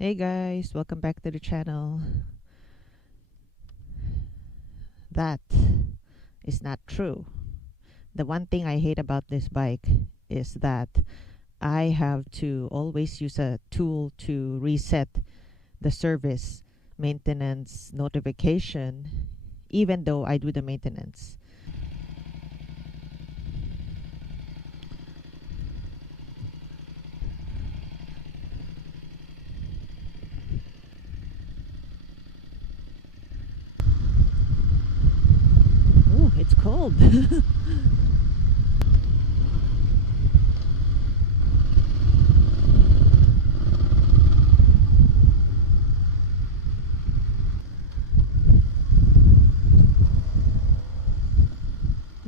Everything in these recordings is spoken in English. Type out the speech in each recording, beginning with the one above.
Hey guys, welcome back to the channel. That is not true. The one thing I hate about this bike is that I have to always use a tool to reset the service maintenance notification even though I do the maintenance. Ooh, it's cold. It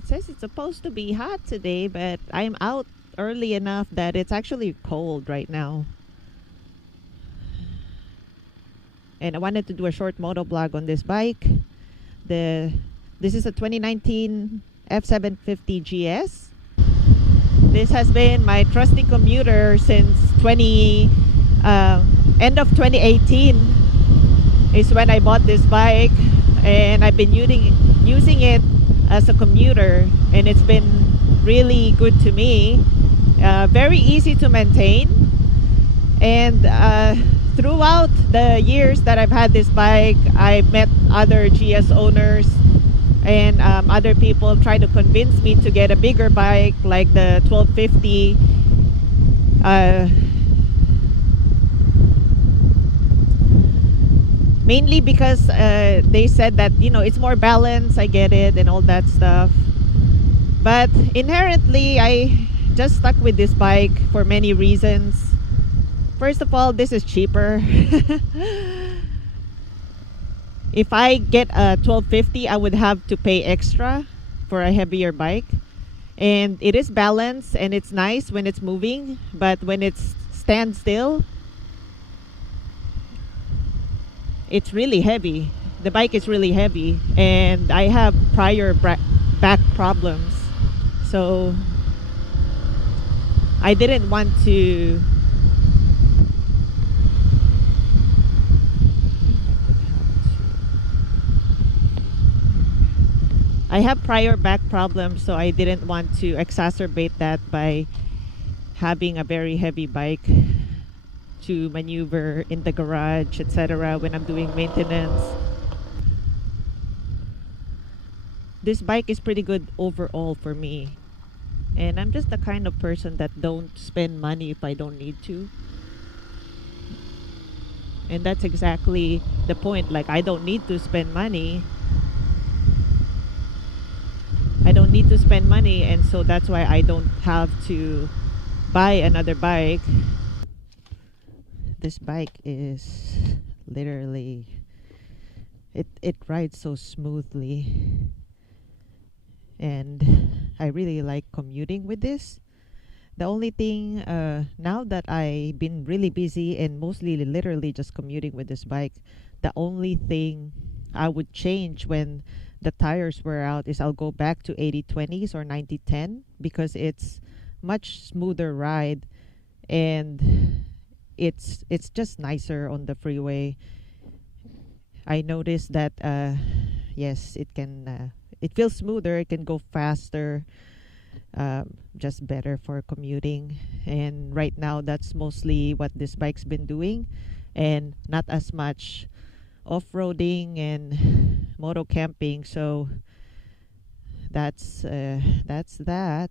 says it's supposed to be hot today, but I'm out early enough that it's actually cold right now. And I wanted to do a short motovlog on this bike. This is a 2019 F750 GS. This has been my trusty commuter since end of 2018 is when I bought this bike, and I've been using it as a commuter, and it's been really good to me. Very easy to maintain, and throughout the years that I've had this bike, I've met other GS owners, and other people try to convince me to get a bigger bike like the 1250. Mainly because they said that, you know, it's more balanced. I get it and all that stuff, but inherently I just stuck with this bike for many reasons. First of all, this is cheaper. If I get a 1250, I would have to pay extra for a heavier bike. And it is balanced and it's nice when it's moving, but when it's stand still, it's really heavy. The bike is really heavy, and I have prior back problems. So I didn't want to I have prior back problems, so I didn't want to exacerbate that by having a very heavy bike to maneuver in the garage, etc. when I'm doing maintenance. This bike is pretty good overall for me. And I'm just the kind of person that don't spend money if I don't need to. And that's exactly the point. Like, I don't need to spend money. And so that's why I don't have to buy another bike. This bike is literally, it rides so smoothly, and I really like commuting with this. The only thing, now that I've been really busy and mostly literally just commuting with this bike, the only thing I would change when the tires wear out is I'll go back to 80/20s or 90/10, because it's much smoother ride, and it's just nicer on the freeway. I noticed that yes, it feels smoother, it can go faster, just better for commuting. And right now that's mostly what this bike's been doing, and not as much off-roading and moto camping. So that's that.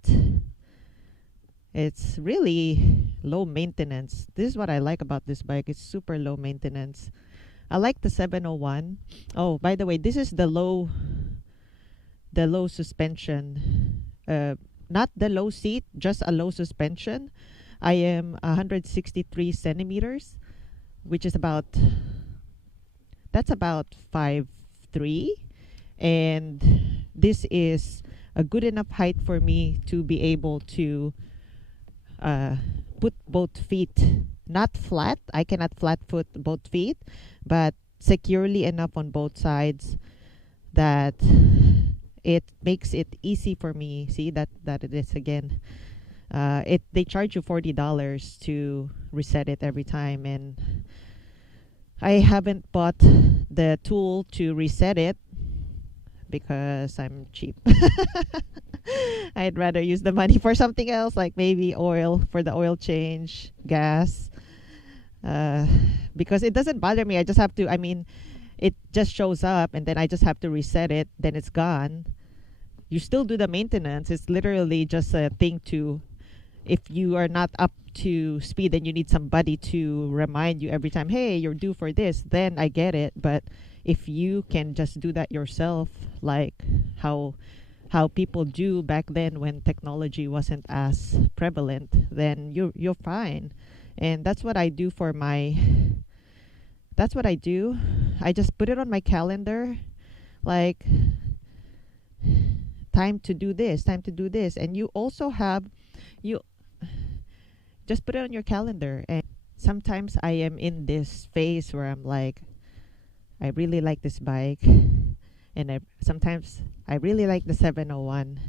It's really low maintenance. This is what I like about this bike. It's super low maintenance. I like the 701. Oh, by the way, this is the low suspension. Not the low seat, just a low suspension. I am 163 centimeters, which is about 5'3", and this is a good enough height for me to be able to put both feet not flat. I cannot flat foot both feet, but securely enough on both sides that it makes it easy for me. See that it is again. They charge you $40 to reset it every time, and I haven't bought the tool to reset it because I'm cheap. I'd rather use the money for something else, like maybe oil for the oil change, gas. Because it doesn't bother me. I just have to, I mean, it just shows up and then I just have to reset it, then it's gone. You still do the maintenance. It's literally just a thing to, if you are not up to speed and you need somebody to remind you every time, hey, you're due for this, then I get it. But if you can just do that yourself, like how people do back then when technology wasn't as prevalent, then you're fine. And that's what I do for my, that's what I do. I just put it on my calendar, like time to do this, time to do this. And you also have, you just put it on your calendar. And sometimes I am in this phase where I'm like, I really like this bike. And sometimes I really like the 701.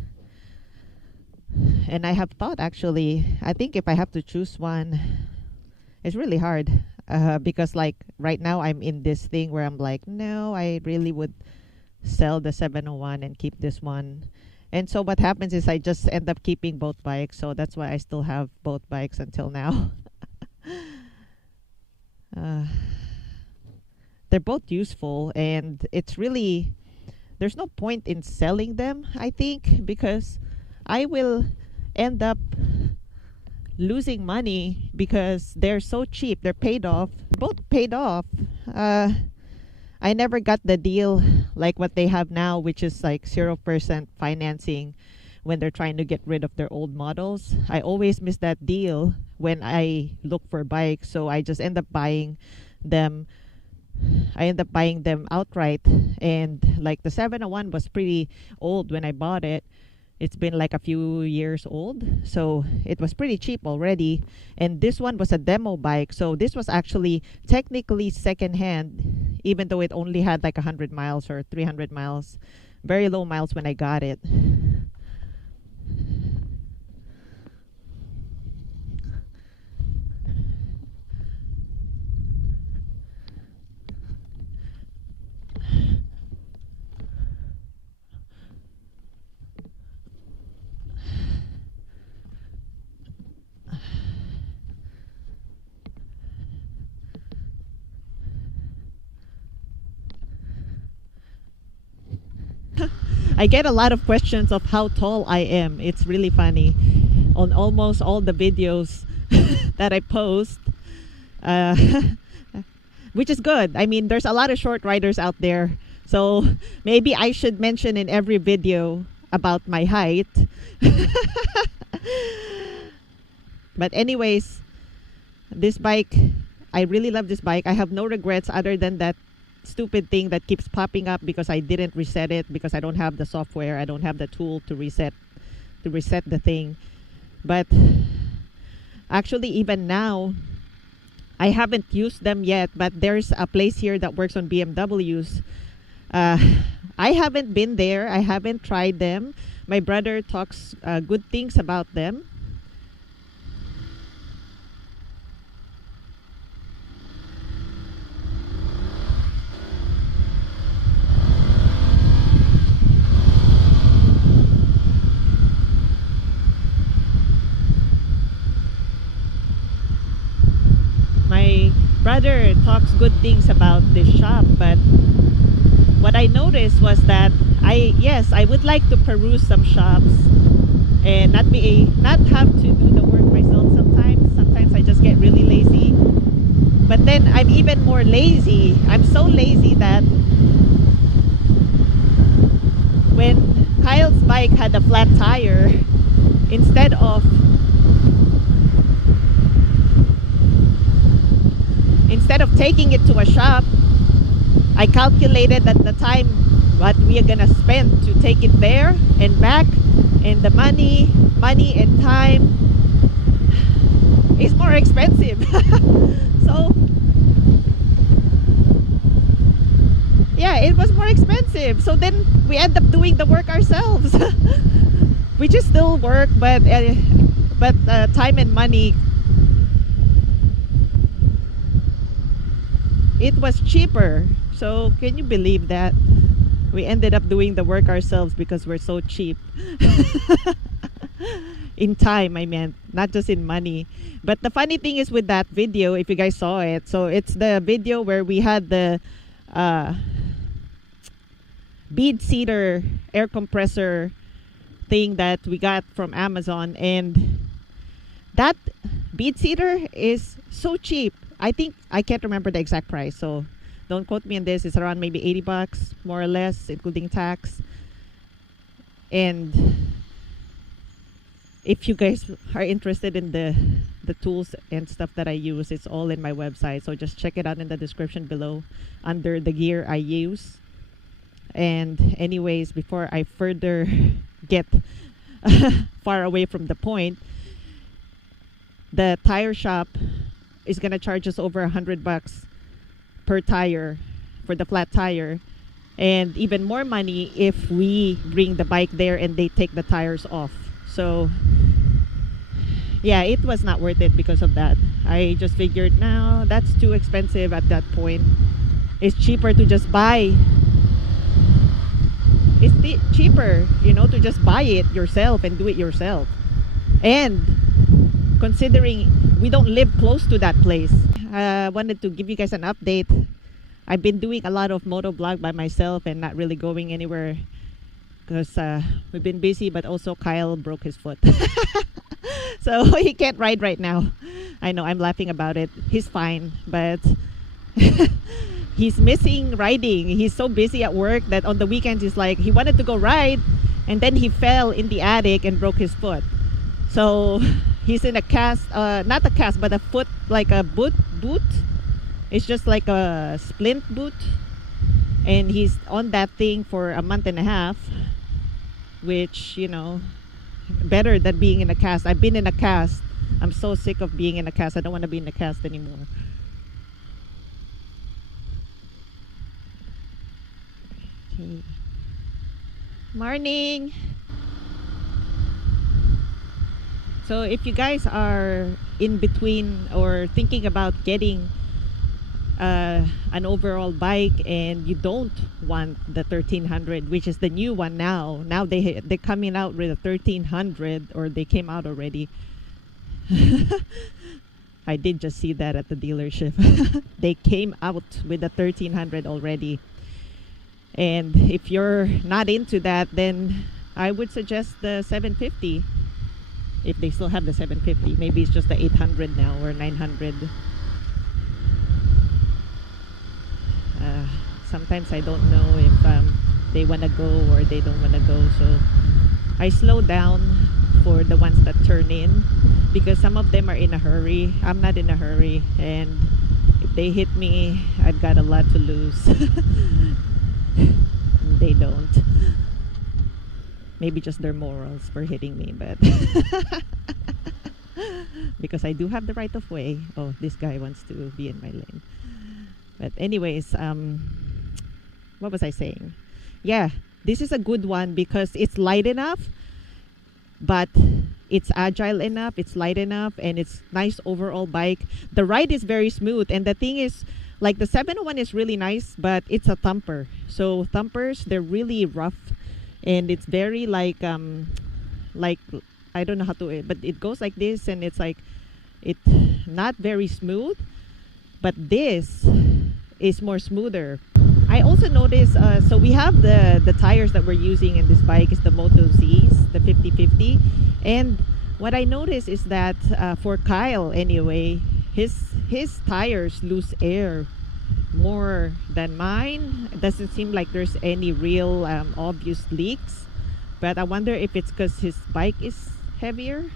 And I have thought, actually, I think if I have to choose one, it's really hard. Because like right now I'm in this thing where I'm like, no, I really would sell the 701 and keep this one. And so what happens is I just end up keeping both bikes. So that's why I still have both bikes until now. They're both useful, and it's really, there's no point in selling them, I think, because I will end up losing money because they're so cheap. They're paid off. Both paid off. I never got the deal like what they have now, which is like 0% financing when they're trying to get rid of their old models. I always miss that deal when I look for bikes, so I just end up buying them. I end up buying them outright. And like the 701 was pretty old when I bought it. It's been like a few years old, so it was pretty cheap already. And this one was a demo bike, so this was actually technically secondhand, even though it only had like 100 miles or 300 miles. Very low miles when I got it. I get a lot of questions of how tall I am. It's really funny. On almost all the videos that I post, which is good. I mean, there's a lot of short riders out there. So maybe I should mention in every video about my height. But anyways, this bike, I really love this bike. I have no regrets other than that stupid thing that keeps popping up because I didn't reset it, because I don't have the software, I don't have the tool to reset the thing. But actually, even now, I haven't used them yet, but there's a place here that works on BMWs. I haven't been there. I haven't tried them. My brother talks good things about them. My brother talks good things about this shop, but what I noticed was that I would like to peruse some shops and not have to do the work myself sometimes. Sometimes I just get really lazy. But then I'm even more lazy. I'm so lazy that when Kyle's bike had a flat tire, instead of taking it to a shop, I calculated at the time what we are gonna spend to take it there and back, and the money and time is more expensive. So yeah, it was more expensive. So then we end up doing the work ourselves, which is still work, but time and money it was cheaper. So can you believe that? We ended up doing the work ourselves because we're so cheap. In time, I meant, not just in money. But the funny thing is with that video, if you guys saw it, so it's the video where we had the bead seater air compressor thing that we got from Amazon, and that bead seater is so cheap. I think, I can't remember the exact price, so don't quote me on this. It's around maybe 80 bucks, more or less, including tax. And if you guys are interested in the tools and stuff that I use, it's all in my website. So just check it out in the description below under the gear I use. And anyways, before I further get far away from the point, the tire shop is gonna charge us over 100 bucks per tire for the flat tire, and even more money if we bring the bike there and they take the tires off. So yeah, it was not worth it because of that. I just figured, no, that's too expensive at that point. It's cheaper to just buy. It's cheaper, you know, to just buy it yourself and do it yourself. And considering we don't live close to that place, I wanted to give you guys an update. I've been doing a lot of motovlog by myself and not really going anywhere because we've been busy, but also Kyle broke his foot. So he can't ride right now. I know, I'm laughing about it. He's fine, but he's missing riding. He's so busy at work that on the weekends he's like, he wanted to go ride, and then he fell in the attic and broke his foot. So he's in a cast, not a cast, but a foot, like a boot. It's just like a splint boot, and he's on that thing for a month and a half, which, you know, better than being in a cast. I've been in a cast. I'm so sick of being in a cast. I don't want to be in a cast anymore. Okay. Morning. So if you guys are in between or thinking about getting an overall bike and you don't want the 1300, which is the new one now they're coming out with a 1300, or they came out already. I did just see that at the dealership. They came out with the 1300 already. And if you're not into that, then I would suggest the 750. If they still have the 750, maybe it's just the 800 now or 900. Sometimes I don't know if they want to go or they don't want to go, so I slow down for the ones that turn in, because some of them are in a hurry. I'm not in a hurry, and if they hit me, I've got a lot to lose. They don't. Maybe just their morals for hitting me, but because I do have the right of way. Oh, this guy wants to be in my lane. But anyways, what was I saying? Yeah, this is a good one because it's light enough, but it's agile enough, it's light enough, and it's nice overall bike. The ride is very smooth, and the thing is, like, the 701 is really nice, but it's a thumper. So thumpers, they're really rough, and it's very like I don't know how to, but it goes like this, and it's like, it's not very smooth. But this is more smoother. I also noticed, so we have the tires that we're using in this bike is the Moto Z's, the 5050. And what I noticed is that for Kyle anyway, his tires lose air more than mine. It doesn't seem like there's any real obvious leaks. But I wonder if it's because his bike is heavier.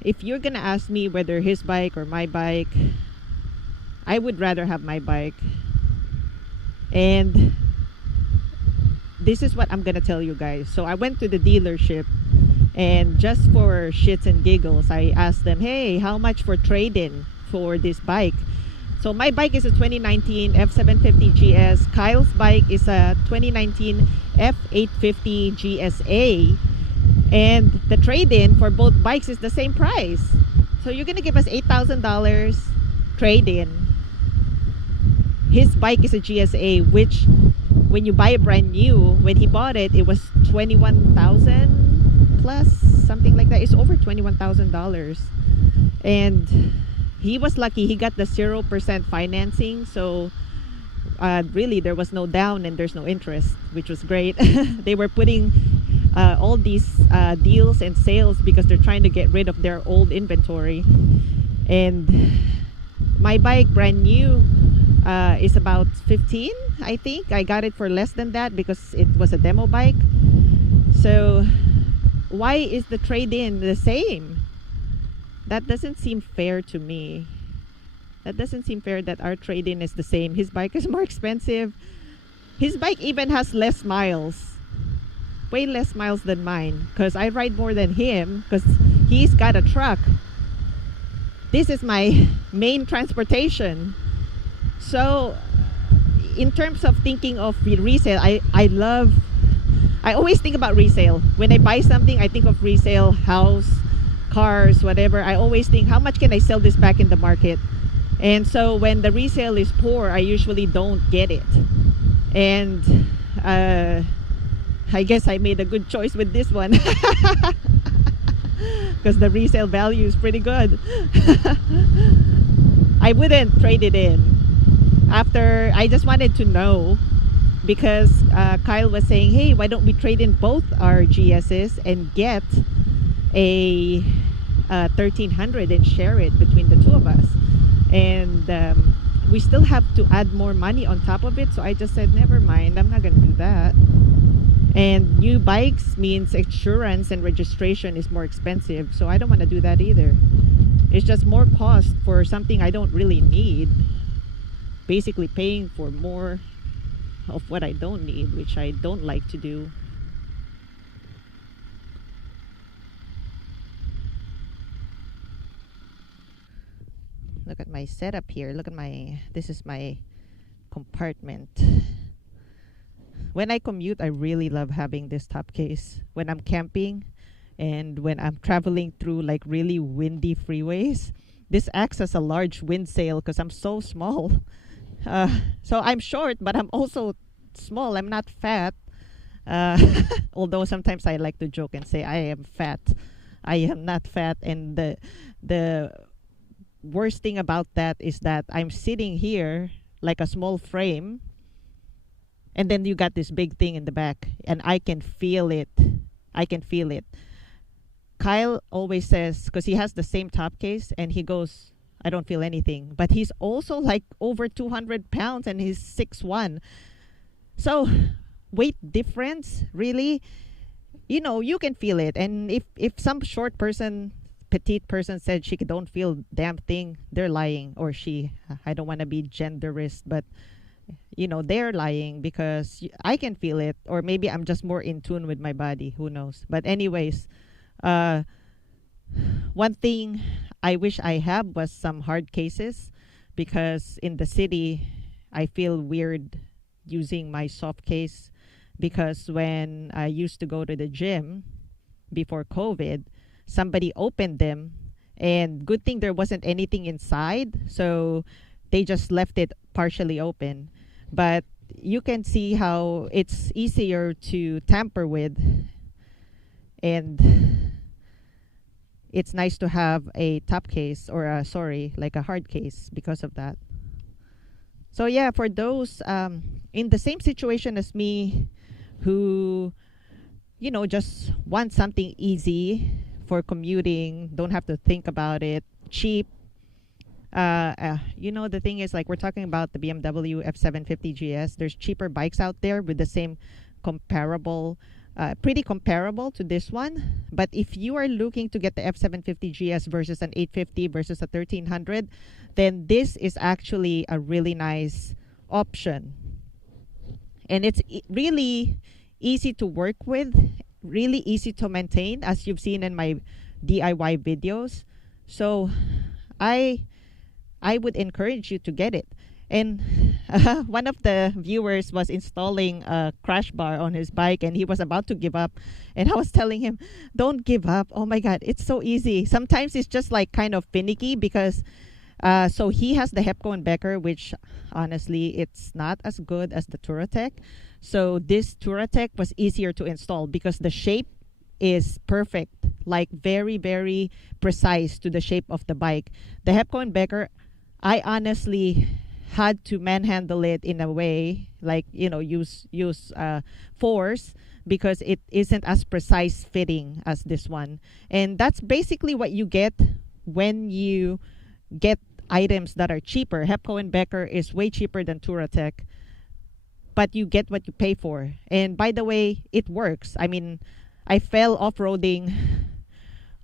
If you're gonna ask me whether his bike or my bike, I would rather have my bike. And this is what I'm gonna tell you guys. So I went to the dealership, and just for shits and giggles, I asked them, hey, how much for trade-in for this bike? So my bike is a 2019 F750 GS. Kyle's bike is a 2019 F850 GSA. And the trade-in for both bikes is the same price. So you're gonna give us $8,000 trade-in. his bike is a GSA, which when you buy it brand new, when he bought it, it was 21,000 plus, something like that. It's over $21,000. And he was lucky. He got the 0% financing. So really, there was no down and there's no interest, which was great. They were putting all these deals and sales because they're trying to get rid of their old inventory. And my bike, brand new, is about 15, I think. I got it for less than that because it was a demo bike. So why is the trade-in the same? That doesn't seem fair to me. That doesn't seem fair that our trade-in is the same. His bike is more expensive. His bike even has less miles. Way less miles than mine. Because I ride more than him. Because he's got a truck. This is my main transportation. So, in terms of thinking of the resale, I always think about resale. When I buy something, I think of resale, house, cars, whatever. I always think, how much can I sell this back in the market? And so when the resale is poor, I usually don't get it. And I guess I made a good choice with this one. Because the resale value is pretty good. I wouldn't trade it in. After, I just wanted to know, because Kyle was saying, hey, why don't we trade in both our GSs and get a 1300 and share it between the two of us. And we still have to add more money on top of it. So I just said, never mind, I'm not gonna do that. And new bikes means insurance and registration is more expensive, so I don't want to do that either. It's just more cost for something I don't really need. Basically paying for more of what I don't need, which I don't like to do. Look at my setup here. Look at this is my compartment. When I commute, I really love having this top case. When I'm camping and when I'm traveling through like really windy freeways, this acts as a large wind sail because I'm so small. So I'm short, but I'm also small. I'm not fat. Although sometimes I like to joke and say I am fat. I am not fat. And the worst thing about that is that I'm sitting here like a small frame, and then you got this big thing in the back, and I can feel it. I can feel it. Kyle always says, because he has the same top case, and he goes, I don't feel anything. But he's also like over 200 pounds, and he's 6'1". So weight difference, really, you know, you can feel it. And if some short person, petite person said she don't feel damn thing, they're lying. Or she, I don't want to be genderist, but you know, they're lying, because I can feel it. Or maybe I'm just more in tune with my body, who knows. But anyways, one thing I wish I have was some hard cases, because in the city I feel weird using my soft case, because when I used to go to the gym before COVID, somebody opened them, and good thing there wasn't anything inside, so they just left it partially open. But you can see how it's easier to tamper with, and it's nice to have a top case, or like a hard case, because of that. So yeah, for those in the same situation as me, who, you know, just want something easy for commuting, don't have to think about it, cheap. You know, the thing is, like, we're talking about the BMW F750 GS. There's cheaper bikes out there with the same comparable, pretty comparable to this one. But if you are looking to get the F750 GS versus an 850 versus a 1300, then this is actually a really nice option. And it's really easy to work with, really easy to maintain, as you've seen in my DIY videos. So I would encourage you to get it. And one of the viewers was installing a crash bar on his bike, and he was about to give up. And I was telling him, don't give up. Oh my God, it's so easy. Sometimes it's just like kind of finicky, because So he has the Hepco and Becker, which honestly, it's not as good as the Touratech. So this Touratech was easier to install because the shape is perfect, like very, very precise to the shape of the bike. The Hepco and Becker, I honestly had to manhandle it in a way, like, you know, use force, because it isn't as precise fitting as this one. And that's basically what you get when you get items that are cheaper. Hepco and Becker is way cheaper than Touratech, but you get what you pay for. And by the way, it works. I mean, I fell off-roading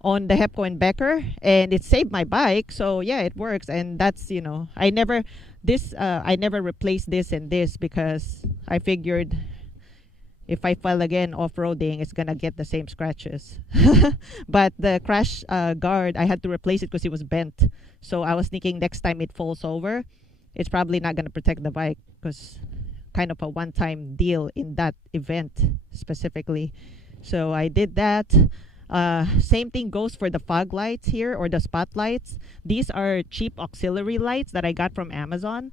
on the Hepco and Becker, and it saved my bike. So yeah, it works. And that's, you know, I never replaced this and this because I figured if I fell again off-roading, it's gonna get the same scratches. But the crash guard, I had to replace it because it was bent. So I was thinking next time it falls over, it's probably not gonna protect the bike, because kind of a one-time deal in that event specifically. So I did that. Same thing goes for the fog lights here, or the spotlights. These are cheap auxiliary lights that I got from Amazon,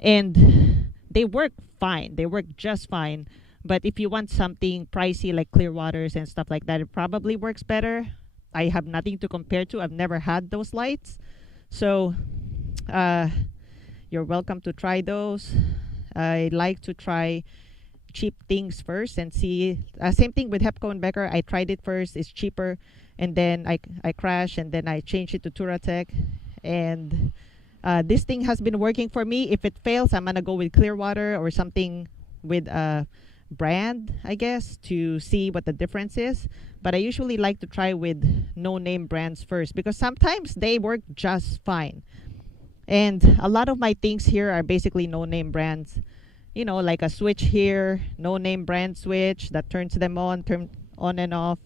and they work fine. They work just fine. But if you want something pricey like clear waters and stuff like that, it probably works better. I have nothing to compare to. I've never had those lights. So you're welcome to try those. I like to try cheap things first and see. Same thing with Hepco and Becker. I tried it first. It's cheaper. And then I crash, and then I change it to Touratech. And this thing has been working for me. If it fails, I'm going to go with Clearwater or something with a brand, I guess, to see what the difference is. But I usually like to try with no-name brands first, because sometimes they work just fine. And a lot of my things here are basically no-name brands. You know, like a switch here, no-name brand switch that turns them on, turn on and off.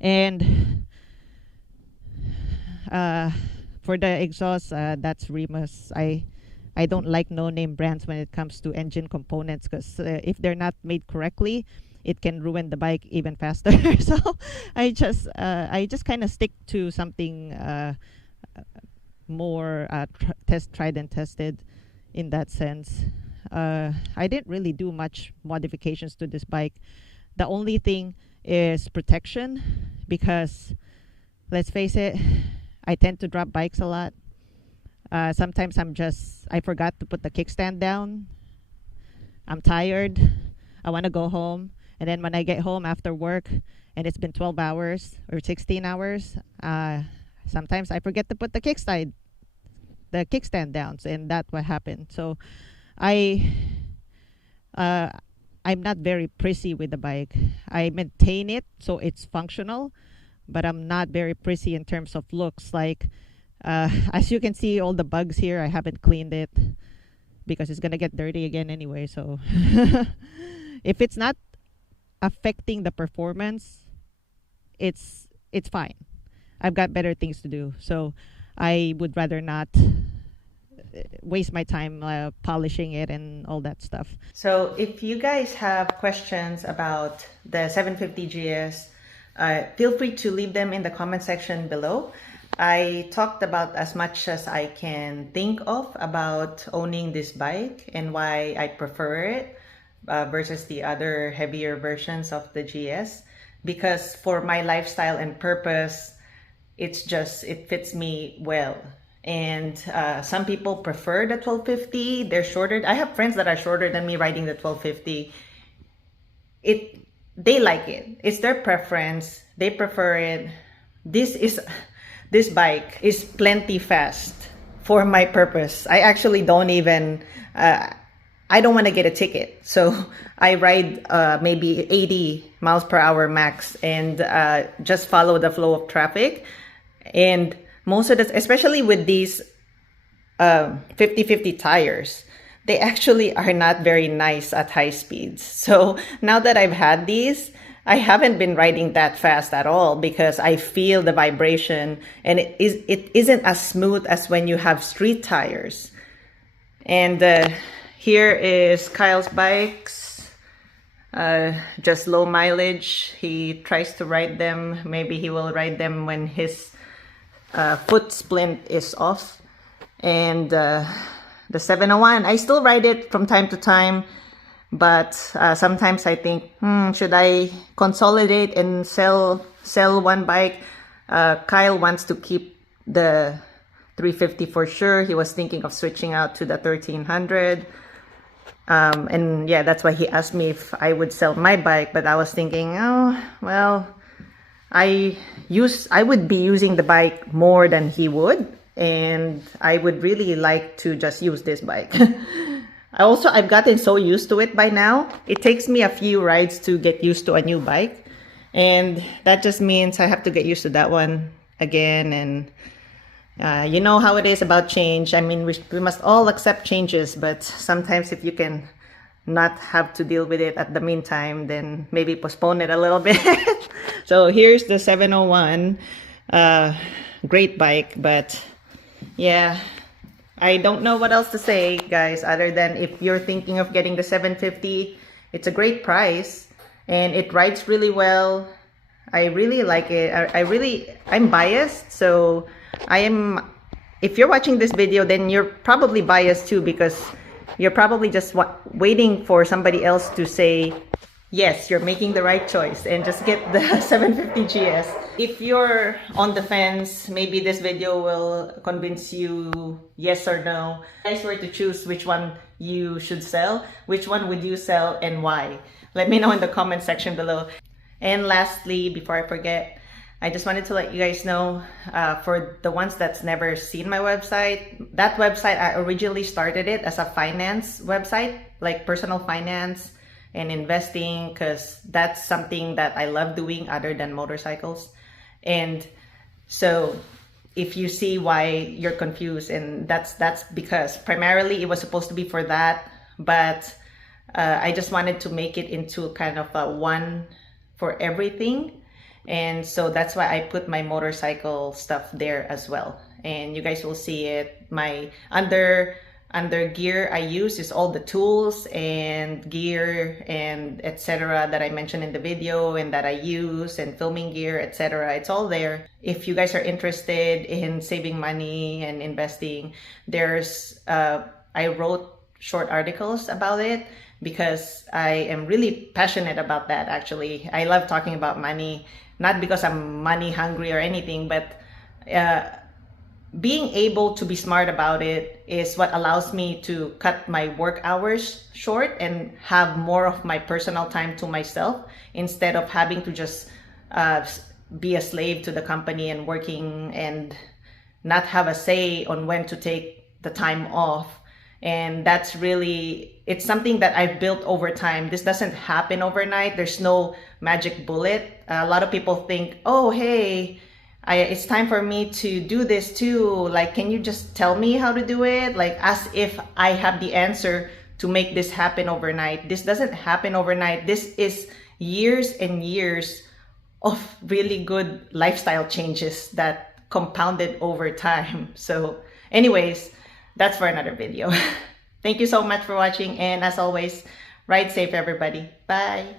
And for the exhaust, that's Remus. I don't like no-name brands when it comes to engine components, because if they're not made correctly, it can ruin the bike even faster. So I just kind of stick to something more tried and tested in that sense. I didn't really do much modifications to this bike. The only thing is protection, because let's face it, I tend to drop bikes a lot. Sometimes I forgot to put the kickstand down. I'm tired. I want to go home. And then when I get home after work and it's been 12 hours or 16 hours, sometimes I forget to put the kickstand down. And that's what happened. So I'm not very prissy with the bike. I maintain it so it's functional, but I'm not very prissy in terms of looks. Like, as you can see, all the bugs here, I haven't cleaned it because it's gonna get dirty again anyway. So if it's not affecting the performance, it's fine. I've got better things to do, so I would rather not waste my time polishing it and all that stuff. So if you guys have questions about the 750 GS, feel free to leave them in the comment section below. I talked about as much as I can think of about owning this bike and why I prefer it versus the other heavier versions of the GS, because for my lifestyle and purpose, it fits me well. And some people prefer the 1250. They're shorter. I have friends that are shorter than me riding the 1250. They like it. It's their preference. They prefer it. This bike is plenty fast for my purpose. I actually don't even, I don't want to get a ticket. So I ride maybe 80 miles per hour max and just follow the flow of traffic. And most of the, especially with these 50/50 tires, they actually are not very nice at high speeds. So now that I've had these, I haven't been riding that fast at all because I feel the vibration, and it isn't as smooth as when you have street tires. And here is Kyle's bikes, just low mileage. He tries to ride them. Maybe he will ride them when his foot splint is off. And the 701, I still ride it from time to time, but sometimes I think, should I consolidate and sell one bike? Kyle wants to keep the 350 for sure. He was thinking of switching out to the 1300. And yeah, that's why he asked me if I would sell my bike, but I was thinking, oh, well, I would be using the bike more than he would, and I would really like to just use this bike. I've gotten so used to it by now. It takes me a few rides to get used to a new bike, and that just means I have to get used to that one again. And you know how it is about change. I mean, we must all accept changes, but sometimes if you can not have to deal with it at the meantime, then maybe postpone it a little bit. So here's the 701. Great bike, but yeah, I don't know what else to say, guys, other than if you're thinking of getting the 750, it's a great price and it rides really well. I really like it. I'm biased, so if you're watching this video, then you're probably biased too, because you're probably just waiting for somebody else to say, yes, you're making the right choice and just get the 750 GS. If you're on the fence, maybe this video will convince you yes or no. If you guys were to choose which one you should sell, which one would you sell and why? Let me know in the comment section below. And lastly, before I forget, I just wanted to let you guys know, for the ones that's never seen my website, that website, I originally started it as a finance website, like personal finance and investing, because that's something that I love doing other than motorcycles. And so if you see why you're confused, and that's because primarily it was supposed to be for that, but I just wanted to make it into kind of a one for everything. And so that's why I put my motorcycle stuff there as well. And you guys will see it. My under gear I use is all the tools and gear and etc. that I mentioned in the video and that I use, and filming gear, etc. It's all there. If you guys are interested in saving money and investing, there's I wrote short articles about it because I am really passionate about that. Actually, I love talking about money. Not because I'm money hungry or anything, but being able to be smart about it is what allows me to cut my work hours short and have more of my personal time to myself, instead of having to just be a slave to the company and working and not have a say on when to take the time off. And that's really, it's something that I've built over time. This doesn't happen overnight. There's no magic bullet. A lot of people think, oh, hey, it's time for me to do this too. Like, can you just tell me how to do it? Like, as if I have the answer to make this happen overnight. This doesn't happen overnight. This is years and years of really good lifestyle changes that compounded over time. So anyways, that's for another video. Thank you so much for watching, and as always, ride safe, everybody. Bye.